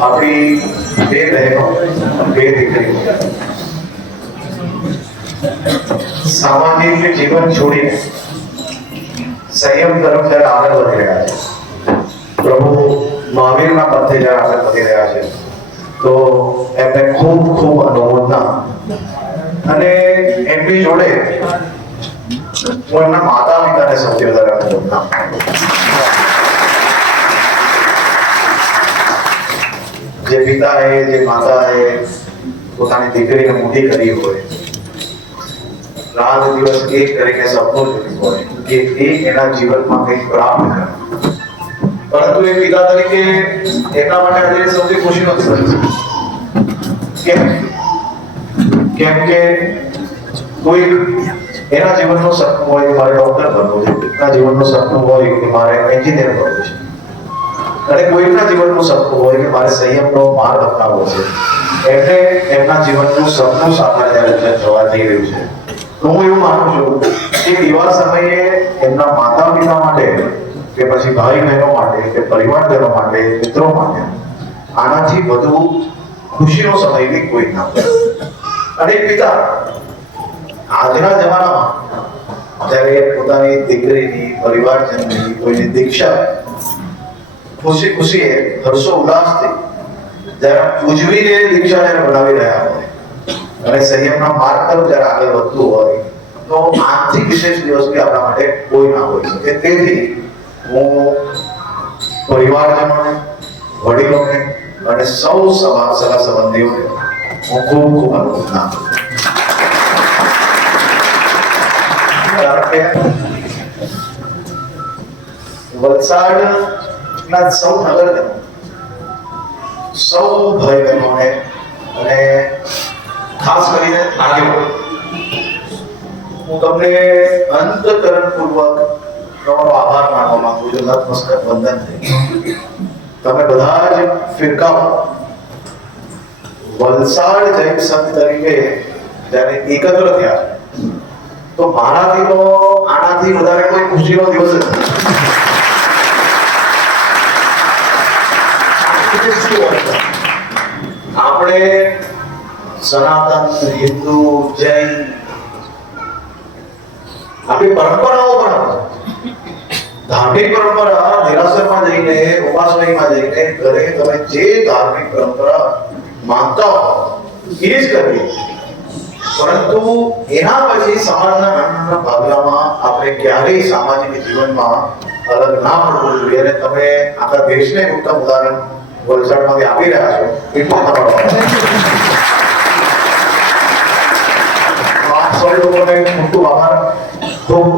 આપણી બે બહેનો, બે દીકરીઓ સામાજિક જીવન છોડીને સંયમ તરફ જ્યારે આગળ વધી રહ્યા છે, પ્રભુ મહાવીરના પંથે જ્યારે આગળ વધી રહ્યા છે, તો એમને ખૂબ ખૂબ અનુમોદના. અને એમની જોડે હું એમના માતા પિતાને સૌથી વધારે અનુમોદના. જે પિતાએ, જે માતાએ પોતાની દીકરીને મોટી કરી હોય, રાત દિવસ એક કરીને સપનું જોયું હોય કે એ એના જીવનમાં કંઈક પ્રાપ્ત કરે, પરંતુ એ પિતા તરીકે એમના માટે આજે સૌથી ખુશીનો દિવસ છે. કેમ કે કોઈ એના જીવનનું સપનું હોય કે મારે ડોક્ટર બનવું છે, એના જીવનનું સપનું હોય કે મારે એન્જિનિયર બનવું છે, અને કોઈના જીવનનું સપનું હોય કે મારે સંયમનો માર્ગ અપનાવવો છે. એટલે એમના જીવનનું સપનું સાકાર જ્યારે થવા જઈ રહ્યું છે, તો હું એવું માનું છું કે એવા સમયે એમના માતા પિતા માટે કે પછી ભાઈ બહેનો માટે કે પરિવારજનો માટે, મિત્રો માટે આનાથી વધુ ખુશીનો સમય બી કોઈ ના હોય. અને પિતા આજના જમાનામાં જ્યારે પોતાની દીકરીની, પરિવારજનની કોઈની દીક્ષા ખુશી ખુશીએ હર્ષો ઉલ્લાસથી જ્યારે ઉજવીને દીક્ષા જ્યારે બનાવી રહ્યા હોય અને સંયમના માર્ગ તરફ જ્યારે આગળ વધતું હોય, તો આજથી વિશેષ દિવસ બી આપણા માટે કોઈ ના હોઈ શકે. તેથી હું પરિવારજનોને, વડીલોને અને સૌ સગા સંબંધીઓને હું ખૂબ ખૂબ અનુમોદના આપું. વલસાડના સૌ નગરજનો, સૌ ભાઈ બહેનોને અને ખાસ કરીને આગેવાનો, હું તમને અંતઃકરણપૂર્વક તમારો આભાર માનવા માંગુ છું. નતમસ્તક વંદન. તમે બધા જ ફિરકાઓ વલસાડ જૈન સંઘ તરીકે જ્યારે એકત્ર થયા, તો મારાથી તો આનાથી વધારે કોઈ ખુશીનો દિવસ જ નથી. આપણે સનાતન, હિન્દુ, જૈન આપણી પરંપરાઓ પણ ધાર્મિક પરંપરા દેરાસરમાં જઈને, ઉપાસનીમાં જઈને ઘરે તમે જે ધાર્મિક પરંપરા માનતા હો એ જ કરવી. પરંતુ એના પછી સમાજના નાના ભાગલામાં આપણે ક્યારેય સામાજિક જીવનમાં અલગ ના પડવું જોઈએ. અને તમે આખા દેશને ઉત્તમ ઉદાહરણ વલસાડમાંથી આપી રહ્યા છો, એટલું તમારો આપ સૌ લોકોને મોટું આભાર. ખૂબ